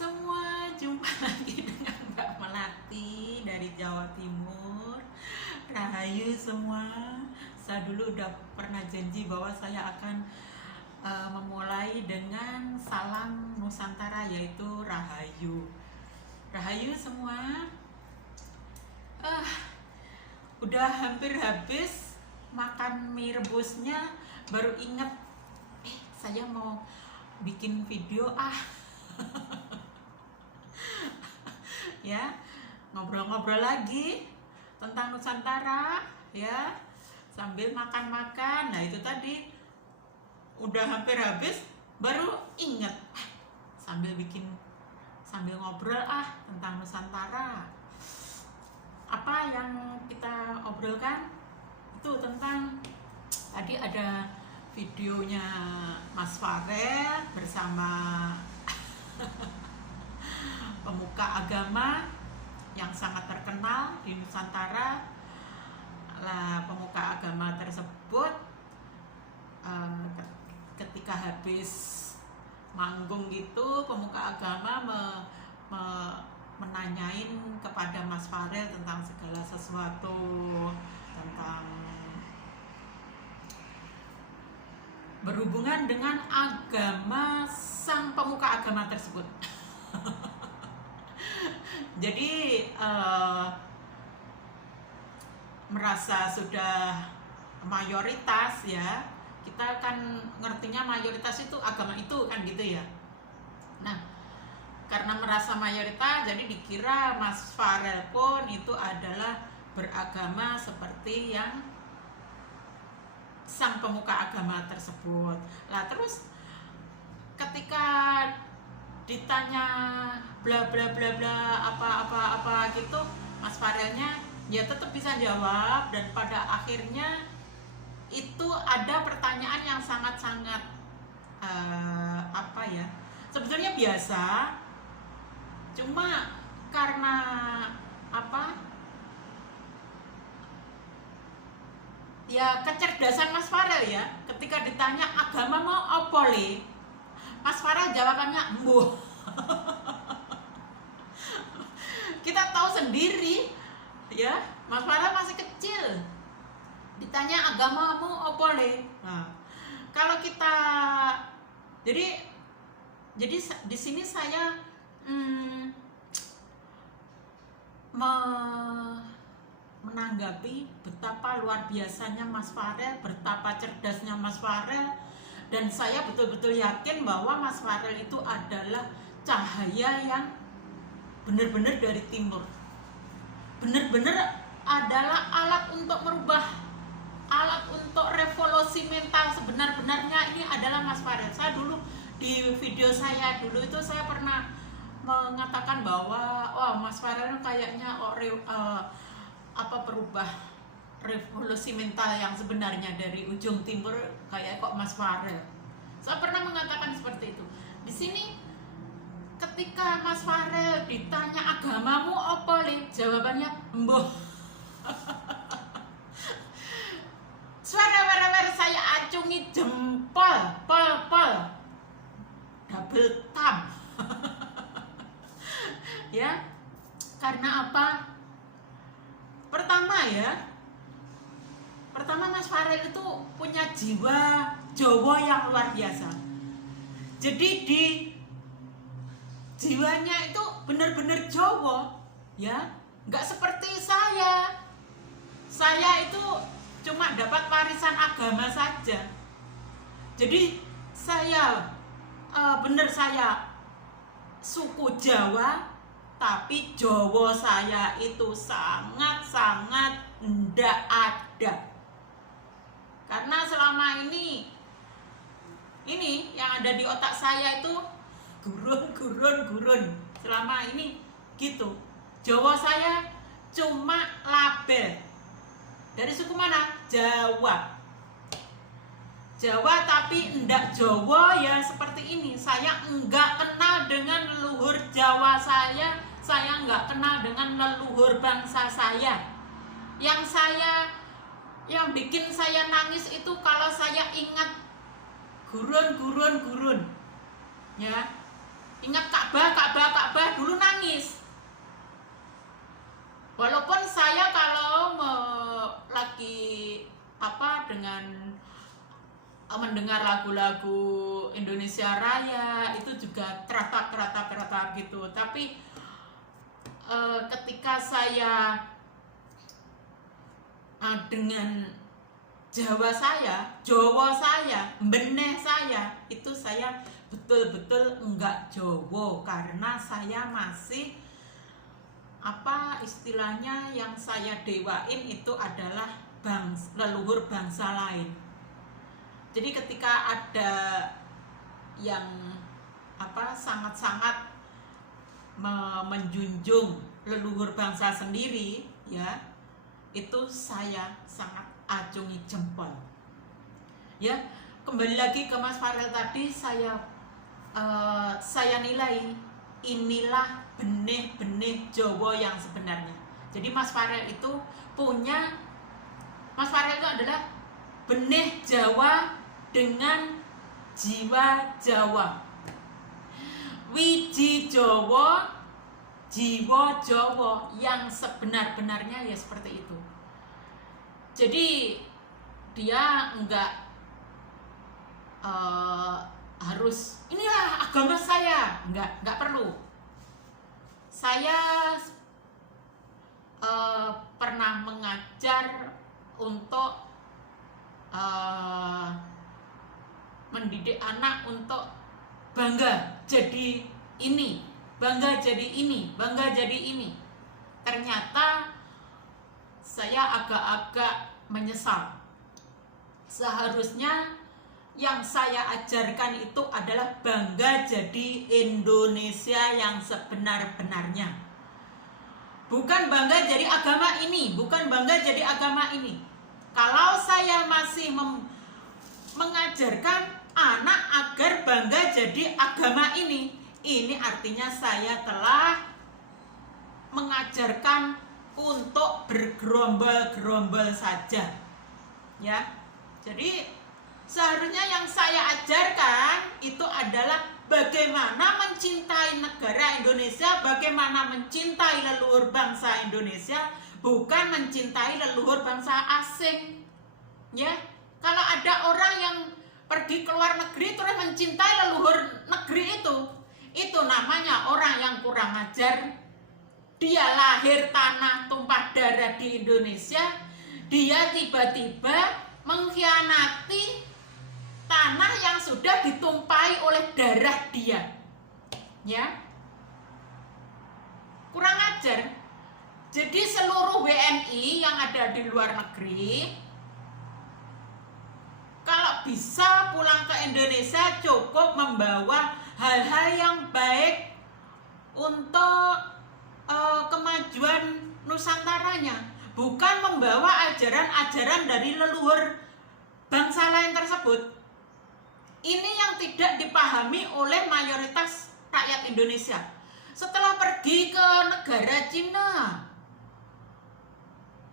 semua, jumpa lagi dengan Mbak Melati dari Jawa Timur. Rahayu semua. Saya dulu udah pernah janji bahwa saya akan memulai dengan salam Nusantara, yaitu Rahayu. Rahayu semua. Udah hampir habis makan mie rebusnya, baru ingat saya mau bikin video ya, ngobrol-ngobrol lagi tentang Nusantara ya, sambil makan-makan. Nah itu tadi udah hampir habis, baru ingat sambil ngobrol tentang Nusantara. Apa yang kita obrolkan itu tentang, tadi ada videonya Mas Farel bersama pemuka agama yang sangat terkenal di Nusantara. Lah, pemuka agama tersebut ketika habis manggung gitu, pemuka agama menanyain kepada Mas Farel tentang segala sesuatu, tentang berhubungan dengan agama sang pemuka agama tersebut. Jadi merasa sudah mayoritas ya, kita kan ngertinya mayoritas itu agama itu kan gitu ya. Nah, karena merasa mayoritas, jadi dikira Mas Farel pun itu adalah beragama seperti yang sang pemuka agama tersebut. Lah terus ketika ditanya bla bla bla bla apa gitu, Mas Farelnya ya tetap bisa jawab, dan pada akhirnya itu ada pertanyaan yang sangat-sangat sebetulnya biasa, cuma karena ya kecerdasan Mas Farel ya, ketika ditanya agama mau apa le, Mas Farel jawabannya mbuh. Kita tahu sendiri ya, Mas Farel masih kecil, ditanya agamamu apa le. Nah, kalau kita jadi di sini saya menanggapi betapa luar biasanya Mas Farel, betapa cerdasnya Mas Farel, dan saya betul-betul yakin bahwa Mas Farel itu adalah cahaya yang benar-benar dari timur, benar-benar adalah alat untuk merubah, alat untuk revolusi mental sebenar-benarnya. Ini adalah Mas Farel. Saya dulu di video saya dulu itu saya pernah mengatakan bahwa Mas Farel kayaknya berubah revolusi mental yang sebenarnya dari ujung timur, kayak kok Mas Farel. Saya pernah mengatakan seperti itu. Di sini ketika Mas Farel ditanya agamamu apa le, jawabannya mbuh. Suara saya acungi jempol, pol double thumb. Ya, karena apa? Pertama Mas Farel itu punya jiwa Jawa yang luar biasa. Jadi di jiwanya itu benar-benar Jawa ya, nggak seperti saya. Saya itu cuma dapat warisan agama saja. Jadi saya saya suku Jawa, tapi Jawa saya itu sangat-sangat ndak ada. Karena selama ini yang ada di otak saya itu gurun. Selama ini gitu. Jawa saya cuma label. Dari suku mana? Jawa, tapi ndak Jawa ya seperti ini. Saya enggak kenal dengan leluhur Jawa saya enggak kenal dengan leluhur bangsa saya. Yang bikin saya nangis itu kalau saya ingat gurun ya. Ingat Ka'bah, Ka'bah, Ka'bah, dulu nangis. Walaupun saya kalau lagi dengan mendengar lagu-lagu Indonesia Raya itu juga teratap gitu. Tapi ketika saya dengan Jawa saya, beneh saya, itu saya betul-betul enggak Jawa karena saya masih istilahnya yang saya dewain itu adalah leluhur bangsa lain. Jadi ketika ada yang sangat-sangat menjunjung leluhur bangsa sendiri, ya, itu saya sangat acungi jempol. Ya, kembali lagi ke Mas Farel tadi, saya nilai inilah benih-benih Jawa yang sebenarnya. Jadi Mas Farel itu adalah benih Jawa dengan jiwa Jawa. Wiji Jawa, jiwa Jawa yang sebenar-benarnya ya seperti itu. Jadi dia enggak harus inilah agama saya, enggak perlu. Saya pernah mengajar untuk mendidik anak untuk bangga jadi ini, bangga jadi ini, bangga jadi ini. Ternyata saya agak-agak menyesal. Seharusnya yang saya ajarkan itu adalah bangga jadi Indonesia yang sebenar-benarnya. Bukan bangga jadi agama ini, bukan bangga jadi agama ini. Kalau saya masih mengajarkan anak agar bangga jadi agama ini artinya saya telah mengajarkan untuk bergerombol-gerombol saja. Ya. Jadi seharusnya yang saya ajarkan itu adalah bagaimana mencintai negara Indonesia, bagaimana mencintai leluhur bangsa Indonesia, bukan mencintai leluhur bangsa asing. Ya, kalau ada orang yang pergi ke luar negeri terus mencintai leluhur negeri itu namanya orang yang kurang ajar. Dia lahir tanah tumpah darah di Indonesia, dia tiba-tiba mengkhianati tanah yang sudah ditumpahi oleh darah dia. Ya. Kurang ajar. Jadi seluruh WNI yang ada di luar negeri kalau bisa pulang ke Indonesia cukup membawa hal-hal yang baik untuk kemajuan Nusantaranya, bukan membawa ajaran-ajaran dari leluhur bangsa lain tersebut. Ini yang tidak dipahami oleh mayoritas rakyat Indonesia. Setelah pergi ke negara Cina,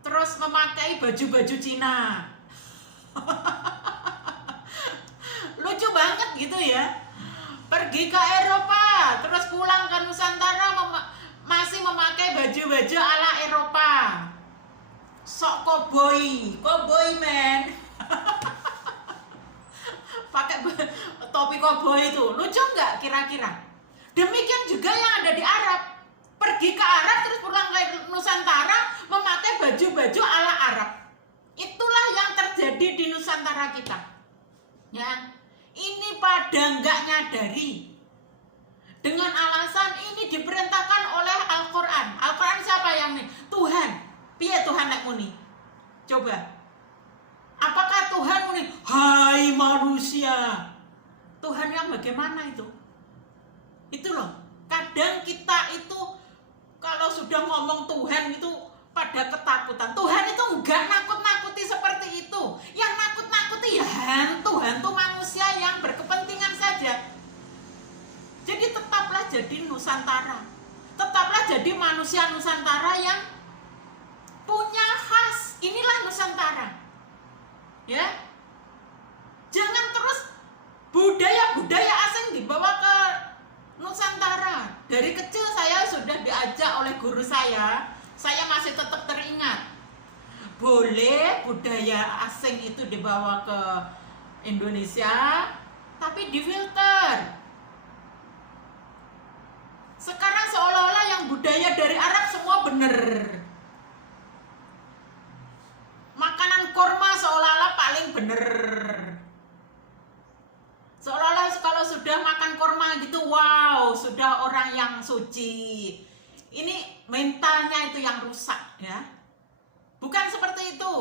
terus memakai baju-baju Cina, lucu banget gitu ya. Pergi ke Eropa, terus pulang ke Nusantara masih memakai baju-baju ala Eropa. Sok koboi men. Pakai topi koboi itu, lucu nggak kira-kira? Demikian juga yang ada di Arab. Pergi ke Arab terus pulang ke Nusantara memakai baju-baju ala Arab. Itulah yang terjadi di Nusantara kita. Ya, ini pada nggak nyadari. Dengan alasan ini diperintahkan oleh Al-Quran. Al-Quran siapa yang nih? Tuhan. Piye Tuhan nek muni? Coba. Apakah Tuhan muni? Hai manusia. Tuhan yang bagaimana itu? Itu loh. Kadang kita itu kalau sudah ngomong Tuhan itu pada ketakutan. Tuhan itu enggak nakut-nakuti seperti itu. Yang nakut-nakuti ya hantu manusia yang berkepentingan saja. Jadi tetaplah jadi Nusantara. Tetaplah jadi manusia Nusantara yang punya khas. Inilah Nusantara. Ya. Jangan terus budaya-budaya asing dibawa ke Nusantara Dari kecil saya sudah diajak oleh guru saya masih tetap teringat. Boleh budaya asing itu dibawa ke Indonesia, tapi difilter. Sekarang seolah-olah yang budaya dari Arab semua bener. Makanan kurma seolah-olah paling bener. Seolah-olah kalau sudah makan kurma gitu, wow, sudah orang yang suci. Ini mentalnya itu yang rusak ya. Bukan seperti itu.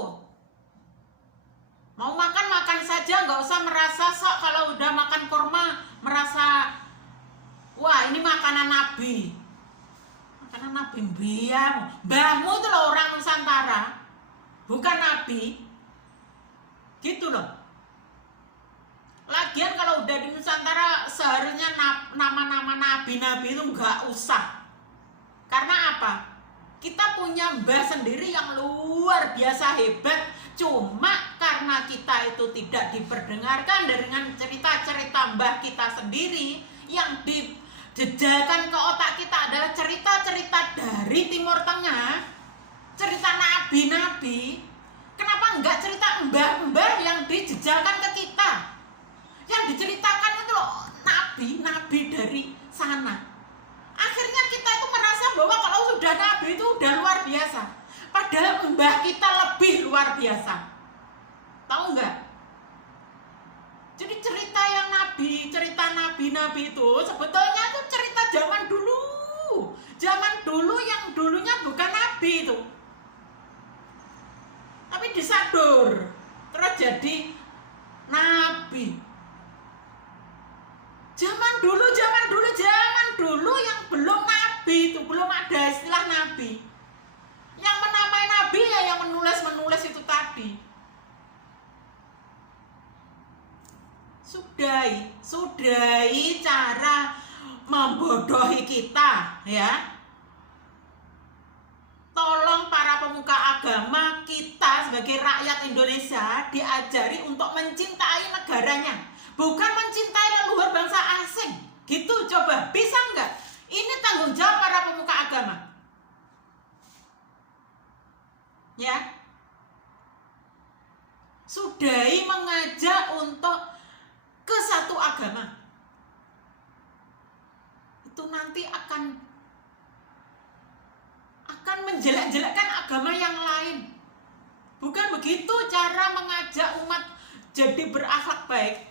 Mau makan saja, nggak usah merasa sok kalau udah makan kurma merasa wah ini makanan Nabi. Makanan Nabi biang. Mbahmu itu loh orang Nusantara, bukan Nabi. Gitu loh. Lagian kalau udah di Nusantara seharusnya nama-nama nabi-nabi itu nggak usah. Karena apa? Kita punya mbah sendiri yang luar biasa hebat. Cuma karena kita itu tidak diperdengarkan dengan cerita-cerita mbah kita sendiri, yang dijejalkan ke otak kita adalah cerita-cerita dari Timur Tengah, cerita nabi-nabi. Kenapa enggak cerita mbah-mbah yang dijejalkan ke kita? Yang diceritakan itu loh nabi-nabi dari sana. Akhirnya kita itu merasa bahwa kalau sudah nabi itu udah luar biasa. Padahal mbah kita lebih luar biasa. Tahu nggak? Jadi cerita yang nabi, cerita nabi-nabi itu sebetulnya itu cerita zaman dulu. Zaman dulu yang dulunya bukan nabi itu. Tapi disadur. Terus jadi nabi. Zaman dulu yang belum nabi itu, belum ada istilah nabi. Yang menamai nabi ya yang menulis itu tadi. Sudahi cara membodohi kita ya. Tolong para pemuka agama, kita sebagai rakyat Indonesia diajari untuk mencintai negaranya, bukan mencintai leluhur bangsa asing. Gitu coba, bisa nggak? Ini tanggung jawab para pemuka agama. Ya. Sudahi mengajak untuk ke satu agama. Itu nanti akan menjelek-jelekkan agama yang lain. Bukan begitu cara mengajak umat jadi berakhlak baik.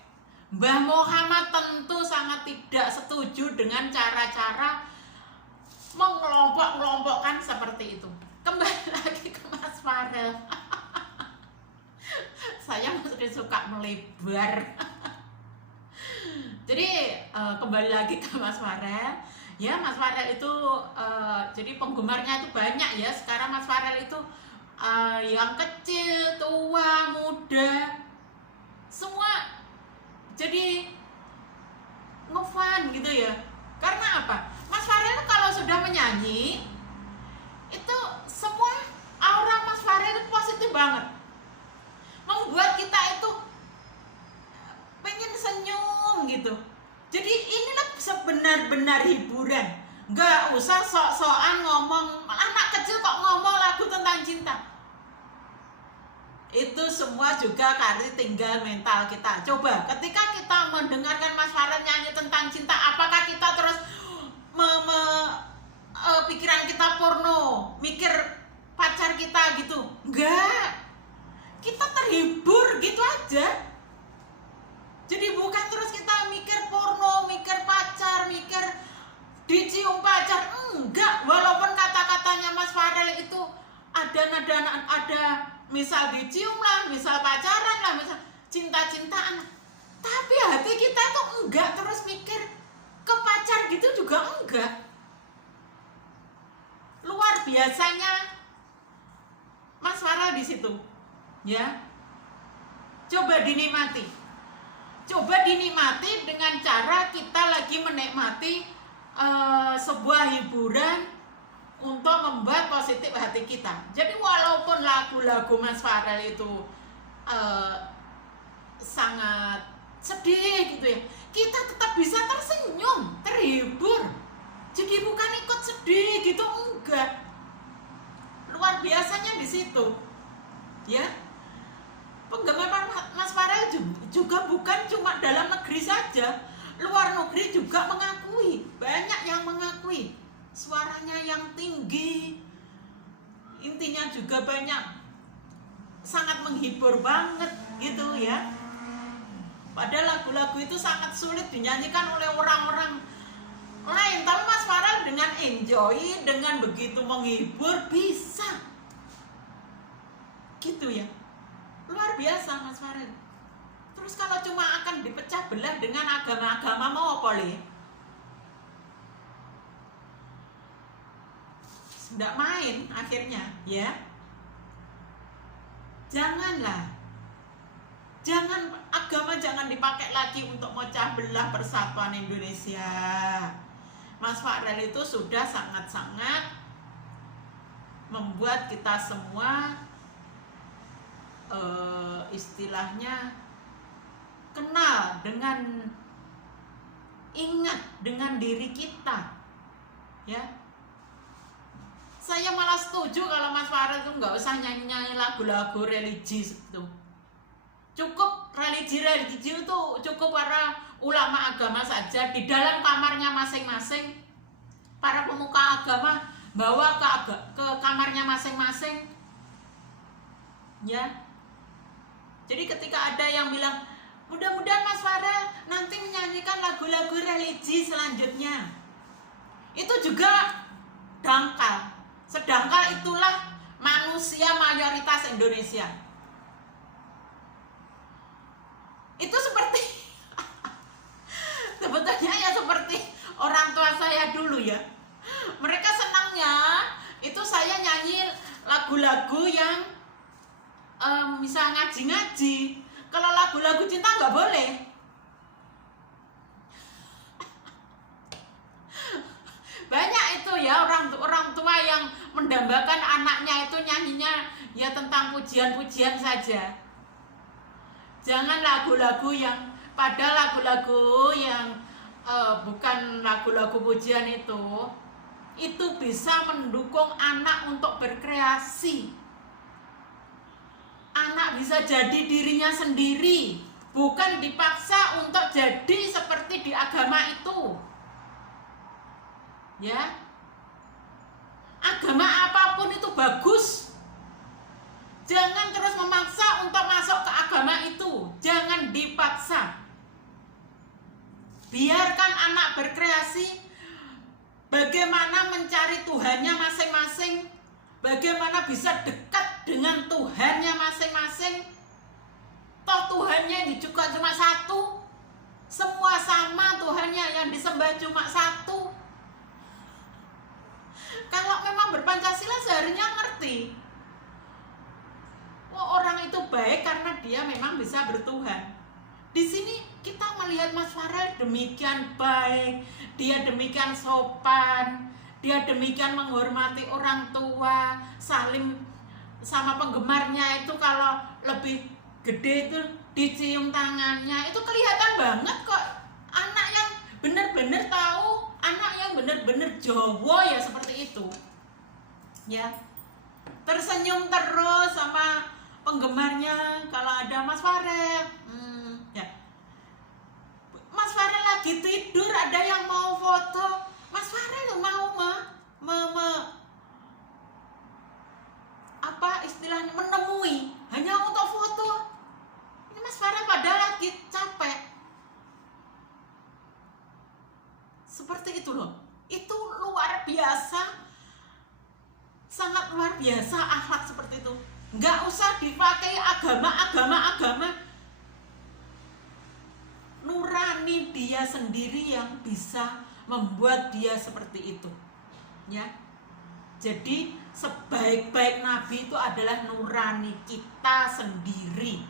Mbah Muhammad tentu sangat tidak setuju dengan cara-cara mengelompok-kelompokkan seperti itu. Kembali lagi ke Mas Farel. Saya masih suka melebar. Jadi kembali lagi ke Mas Farel. Ya, Mas Farel itu jadi penggemarnya itu banyak ya. Sekarang Mas Farel itu yang kecil, tua, muda, semua jadi ngefan gitu ya. Karena apa? Mas Farel kalau sudah menyanyi itu semua aura Mas Farel itu positif banget, membuat kita itu pengen senyum gitu. Jadi inilah sebenar-benar hiburan. Gak usah sok-sokan ngomong, anak kecil kok ngomong lagu tentang cinta. Itu semua juga karena tinggal mental kita. Coba ketika kita mendengarkan Mas Farel nyanyi tentang cinta, apakah kita terus pikiran kita porno, mikir pacar kita gitu? Enggak. Kita terhibur gitu aja. Jadi bukan terus kita mikir porno, mikir pacar, mikir dicium pacar. Enggak, walaupun kata-katanya Mas Farel itu ada misal dicium lah, misal pacaran lah, misal cinta-cintaan, tapi hati kita tuh enggak terus mikir ke pacar gitu juga enggak. Luar biasanya Mas Farel di situ ya. Coba dinikmati dengan cara kita lagi menikmati sebuah hiburan untuk membuat positif hati kita. Jadi walaupun lagu-lagu Mas Farel itu sangat sedih gitu ya, kita tetap bisa tersenyum, terhibur. Jadi sedih gitu, enggak. Luar biasanya di situ, ya. Penggemar Mas Farel juga bukan cuma dalam negeri saja, luar negeri juga mengakui, banyak yang mengakui suaranya yang tinggi, intinya juga banyak, sangat menghibur banget gitu ya. Padahal lagu-lagu itu sangat sulit dinyanyikan oleh orang-orang lain, tapi Mas Farel dengan enjoy, dengan begitu menghibur bisa gitu ya. Luar biasa Mas Farel. Terus kalau cuma akan dipecah belah dengan agama-agama, mau apa le? Nggak main akhirnya ya. Janganlah, agama jangan dipakai lagi untuk mecah belah persatuan Indonesia. Mas Farel itu sudah sangat-sangat membuat kita semua istilahnya kenal dengan, ingat dengan diri kita ya. Saya malah setuju kalau Mas Farel itu nggak usah nyanyi-nyanyi lagu-lagu religi itu. Cukup religi itu cukup para ulama agama saja di dalam kamarnya masing-masing. Para pemuka agama bawa ke kamarnya masing-masing. Ya. Jadi ketika ada yang bilang, mudah-mudahan Mas Farel nanti menyanyikan lagu-lagu religi selanjutnya, itu juga dangkal. Sedangkal itulah manusia mayoritas Indonesia. Itu seperti sebetulnya ya seperti orang tua saya dulu ya. Mereka senangnya itu saya nyanyi lagu-lagu yang bisa ngaji-ngaji. Kalau lagu-lagu cinta nggak boleh. Banyak itu ya orang tua yang mendambakan anaknya itu nyanyinya ya tentang pujian-pujian saja. Jangan lagu-lagu yang, pada lagu-lagu yang bukan lagu-lagu pujian itu bisa mendukung anak untuk berkreasi. Anak bisa jadi dirinya sendiri, bukan dipaksa untuk jadi seperti di agama itu. Ya, agama apapun itu bagus. Jangan terus memaksa untuk masuk ke agama itu. Jangan dipaksa. Biarkan anak berkreasi, bagaimana mencari Tuhannya masing-masing, bagaimana bisa dekat dengan Tuhannya masing-masing. Toh Tuhannya juga cuma satu, semua sama Tuhannya, yang disembah cuma satu. Kalau memang berpancasila seharusnya ngerti, orang itu baik karena dia memang bisa bertuhan. Di sini kita melihat Mas Farel demikian baik, dia demikian sopan, dia demikian menghormati orang tua, saling sama penggemarnya itu kalau lebih gede itu dicium tangannya. Itu kelihatan banget kok anak yang benar-benar tahu, anak yang benar-benar Jawa ya seperti itu. Ya. Tersenyum terus sama penggemarnya kalau ada Mas Farel. Ya. Mas Farel lagi tidur, ada yang mau foto, Mas Farel mau istilahnya menemui hanya untuk foto. Ini Mas Farel padahal lagi capek. Seperti itu loh. Itu luar biasa. Sangat luar biasa akhlak seperti itu. Nggak usah dipakai agama. Nurani dia sendiri yang bisa membuat dia seperti itu. Ya. Jadi sebaik-baik nabi itu adalah nurani kita sendiri.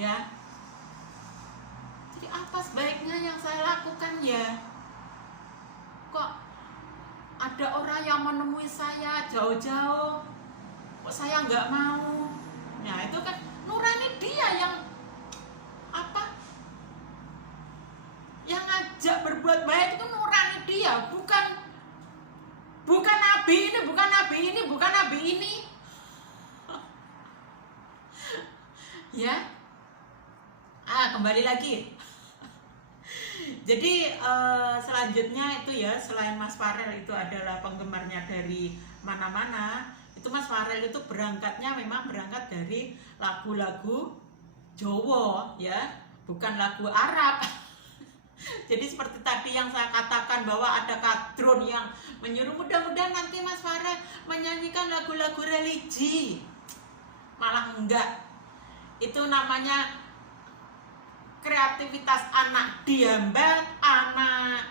Ya. Jadi apa sebaiknya yang saya lakukan ya? Kok ada orang yang menemui saya jauh-jauh, kok saya nggak mau? Nah itu kan nurani dia yang yang ngajak berbuat baik, itu nurani dia Iya, bukan nabi ini, bukan nabi ini, bukan nabi ini. Ya. Kembali lagi. Jadi selanjutnya itu ya, selain Mas Farel itu adalah penggemarnya dari mana-mana, itu Mas Farel itu berangkat dari lagu-lagu Jawa ya, bukan lagu Arab. Jadi seperti tadi yang saya katakan bahwa ada kadrun yang menyuruh mudah-mudahan nanti Mas Farel menyanyikan lagu-lagu religi. Malah enggak. Itu namanya kreativitas anak dihambat, anak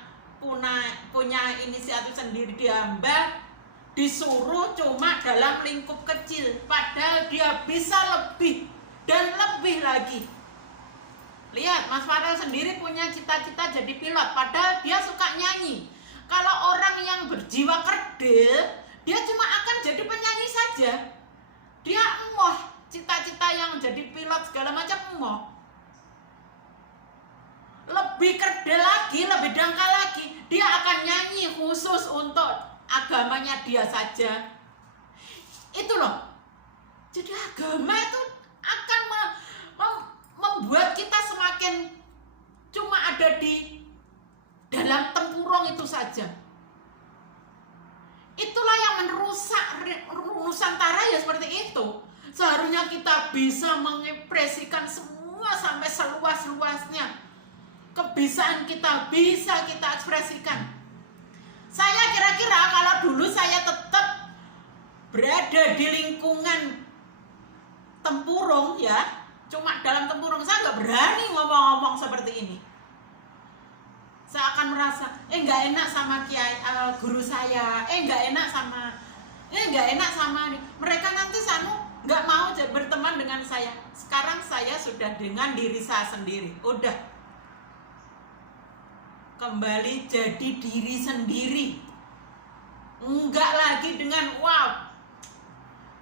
punya inisiatif sendiri dihambat, disuruh cuma dalam lingkup kecil, padahal dia bisa lebih dan lebih lagi. Lihat, Mas Farel sendiri punya cita-cita jadi pilot, padahal dia suka nyanyi. Kalau orang yang berjiwa kerdil, dia cuma akan jadi penyanyi saja. Dia emoh, cita-cita yang jadi pilot segala macam emoh. Lebih kerdil lagi, lebih dangkal lagi, dia akan nyanyi khusus untuk agamanya dia saja. Itu loh. Jadi agama itu akan membuat kita semakin cuma ada di dalam tempurung itu saja. Itulah yang merusak Nusantara ya, seperti itu. Seharusnya kita bisa mengekspresikan semua sampai seluas-luasnya. Kebisaan kita bisa kita ekspresikan. Saya kira-kira kalau dulu saya tetap berada di lingkungan tempurung ya, cuma dalam tempurung, saya nggak berani ngomong-ngomong seperti ini. Saya akan merasa nggak enak sama kiai guru saya, nggak enak sama mereka, nanti nggak mau berteman dengan saya. Sekarang saya sudah dengan diri saya sendiri, udah kembali jadi diri sendiri. Enggak lagi dengan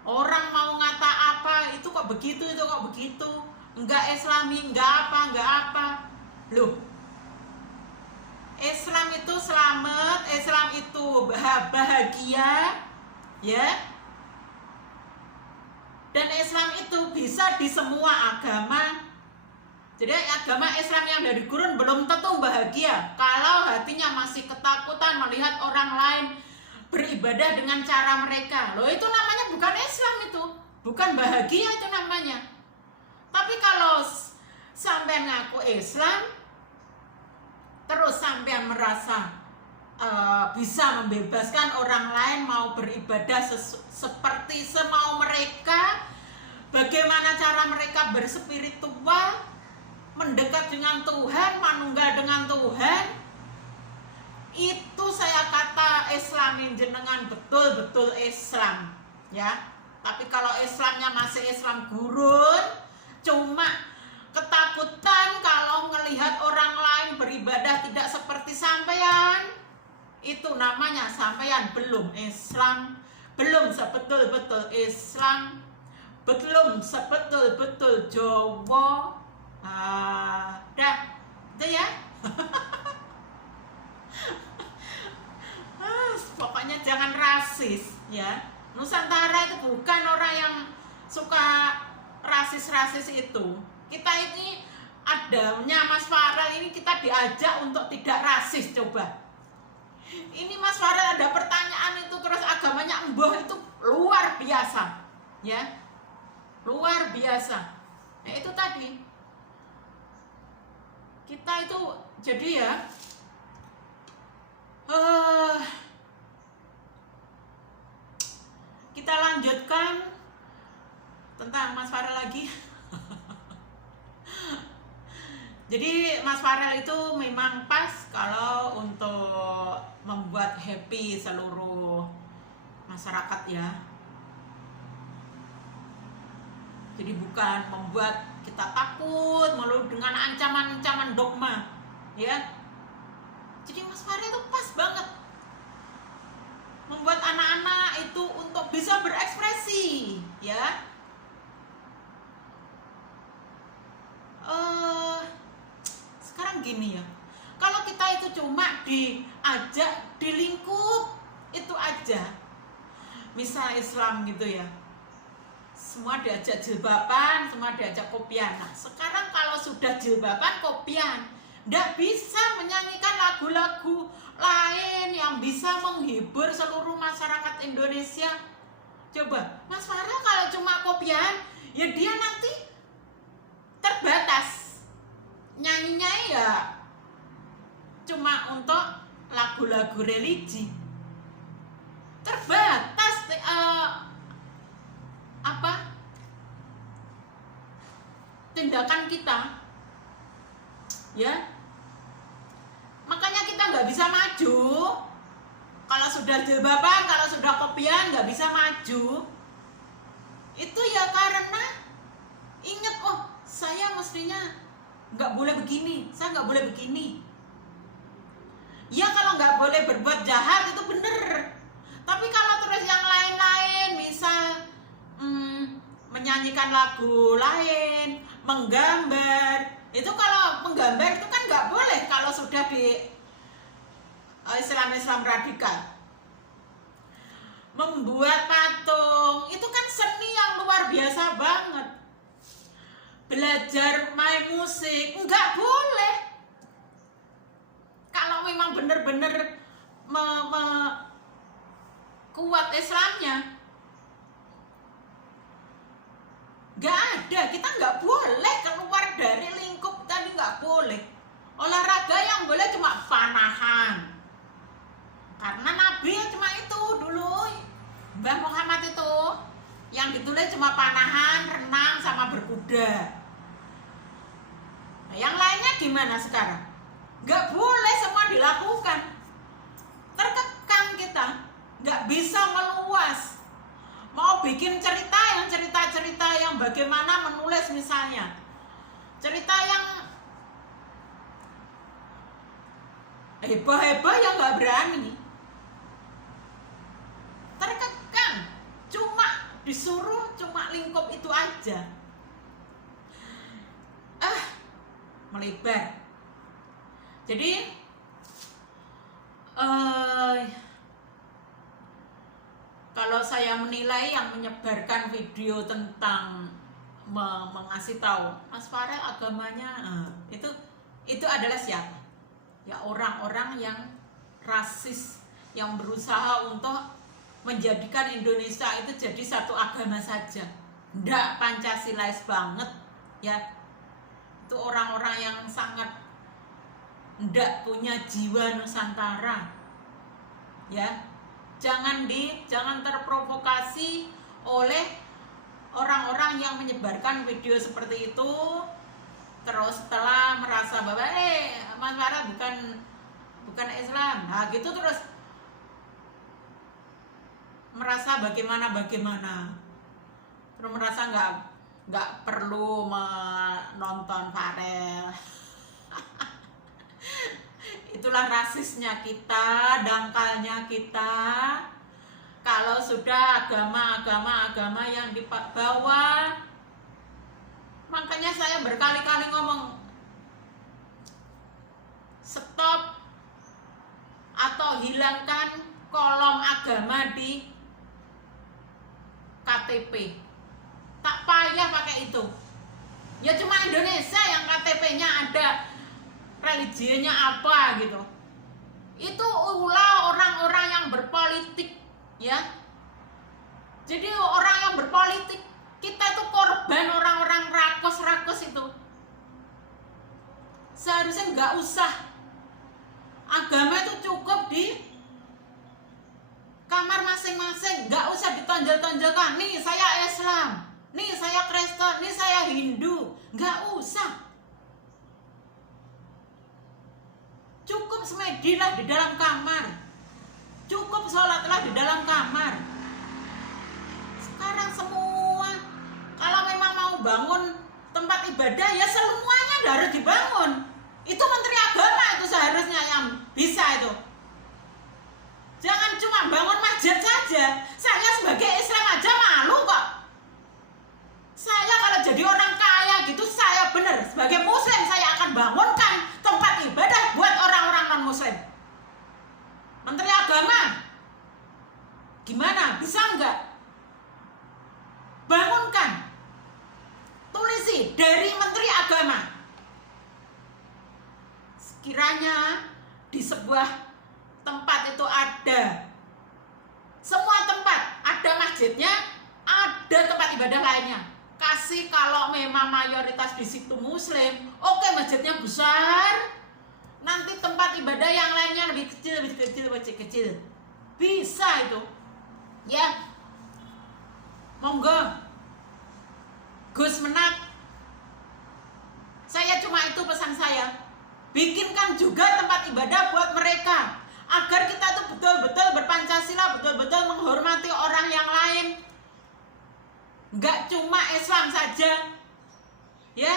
orang mau ngata apa, itu kok begitu, enggak Islami, enggak apa. Loh, Islam itu selamat, Islam itu bahagia ya. Dan Islam itu bisa di semua agama. Jadi agama Islam yang dari gurun belum tentu bahagia kalau hatinya masih ketakutan melihat orang lain beribadah dengan cara mereka. Loh, itu namanya bukan Islam, itu bukan bahagia itu namanya. Tapi kalau sampai ngaku Islam terus sampai merasa bisa membebaskan orang lain mau beribadah seperti semau mereka, bagaimana cara mereka berspiritual, mendekat dengan Tuhan, manunggal dengan Tuhan, itu saya kata Islam yang jenengan betul-betul Islam ya. Tapi kalau Islamnya masih Islam gurun, cuma ketakutan kalau melihat orang lain beribadah tidak seperti sampean, itu namanya sampean belum Islam, belum sebetul-betul Islam, belum sebetul-betul Jawa. Dah, itu ya. Pokoknya jangan rasis ya. Nusantara itu bukan orang yang suka rasis-rasis itu. Kita ini adanya Mas Farel ini kita diajak untuk tidak rasis. Coba ini Mas Farel ada pertanyaan itu terus agamanya emboh, itu luar biasa ya, luar biasa. Nah, itu tadi kita itu jadi ya kita lanjutkan tentang Mas Farel lagi. Jadi Mas Farel itu memang pas kalau untuk membuat happy seluruh masyarakat ya. Jadi bukan membuat kita takut melalui dengan ancaman-ancaman dogma ya. Jadi Mas Farel itu pas banget membuat anak-anak itu untuk bisa berekspresi ya. Sekarang gini ya, kalau kita itu cuma diajak di lingkup itu aja. Misal Islam gitu ya, semua diajak jilbaban, semua diajak kopian. Nah sekarang kalau sudah jilbaban kopian, nggak bisa menyanyikan lagu-lagu lain yang bisa menghibur seluruh masyarakat Indonesia. Coba Mas Farel kalau cuma kopian, ya dia nanti terbatas nyanyinya, ya cuma untuk lagu-lagu religi, terbatas tindakan kita, ya. Makanya kita nggak bisa maju kalau sudah jilbaban, kalau sudah kopian nggak bisa maju. Itu ya karena ingat, oh saya mestinya nggak boleh begini, saya nggak boleh begini. Ya kalau nggak boleh berbuat jahat itu bener. Tapi kalau terus yang lain-lain, misal menyanyikan lagu lain, menggambar, itu kalau menggambar itu kan nggak boleh kalau sudah di Islam radikal. Membuat patung itu kan seni yang luar biasa banget. Belajar main musik nggak boleh. Kalau memang benar-benar kuat Islamnya, nggak ada, kita nggak boleh keluar dari lingkup tadi, nggak boleh. Olahraga yang boleh cuma panahan, karena Nabi cuma itu dulu, Mbah Muhammad itu yang ditulis cuma panahan, renang, sama berkuda. Nah, yang lainnya gimana sekarang? Nggak boleh semua dilakukan, terkekang kita, nggak bisa meluas. Mau bikin cerita yang bagaimana menulis, misalnya cerita yang heboh-heboh, yang nggak berani, terkekang, cuma disuruh cuma lingkup itu aja. Melebar. Jadi kalau saya menilai yang menyebarkan video tentang mengasih tahu Mas Farel agamanya, itu adalah siapa? Ya orang-orang yang rasis, yang berusaha untuk menjadikan Indonesia itu jadi satu agama saja. Nggak Pancasilais banget, ya. Itu orang-orang yang sangat nggak punya jiwa Nusantara, ya. Jangan terprovokasi oleh orang-orang yang menyebarkan video seperti itu, terus setelah merasa bahwa Mas Farel bukan Islam, nah gitu, terus merasa bagaimana, terus merasa nggak perlu menonton Farel. Itulah rasisnya kita, dangkalnya kita. Kalau sudah agama yang dibawa, makanya saya berkali-kali ngomong stop atau hilangkan kolom agama di KTP. Tak payah pakai itu. Ya cuma Indonesia yang KTP-nya ada religinya apa gitu. Itu ulah orang-orang yang berpolitik, ya. Jadi orang yang berpolitik, kita itu korban orang-orang rakos itu. Seharusnya nggak usah. Agama itu cukup di kamar masing-masing, nggak usah ditonjol-tonjolkan. Nih saya Islam, nih saya Kristen, nih saya Hindu, nggak usah. Cukup semedilah di dalam kamar, cukup sholatlah di dalam kamar. Sekarang semua, kalau memang mau bangun tempat ibadah, ya semuanya harus dibangun. Itu Menteri Agama itu seharusnya yang bisa itu. Jangan cuma bangun masjid saja. Saya sebagai Islam aja malu kok. Saya kalau jadi orang kaya gitu, saya bener sebagai Muslim saya akan bangunkan tempat ibadah buat orang-orang non Muslim. Menteri Agama, gimana? Bisa nggak? Bangunkan, tulisi dari Menteri Agama. Sekiranya di sebuah tempat itu ada, semua tempat ada masjidnya, ada tempat ibadah lainnya. Kasih kalau memang mayoritas di situ Muslim, oke, masjidnya besar. Nanti tempat ibadah yang lainnya lebih kecil. Bisa itu. Ya. Monggo. Gus Menak. Saya cuma itu pesan saya. Bikinkan juga tempat ibadah buat mereka. Agar kita tuh betul-betul berpancasila, betul-betul menghormati orang yang lain. Enggak cuma Islam saja. Ya.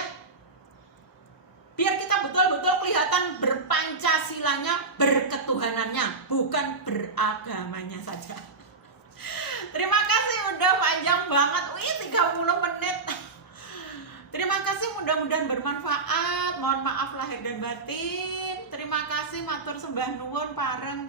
Biar kita betul-betul kelihatan berpancasilanya, berketuhanannya, bukan beragamanya saja. Terima kasih, udah panjang banget. 30 menit. Terima kasih, mudah-mudahan bermanfaat. Mohon maaf lahir dan batin. Terima kasih, matur sembah nuwun, pareng.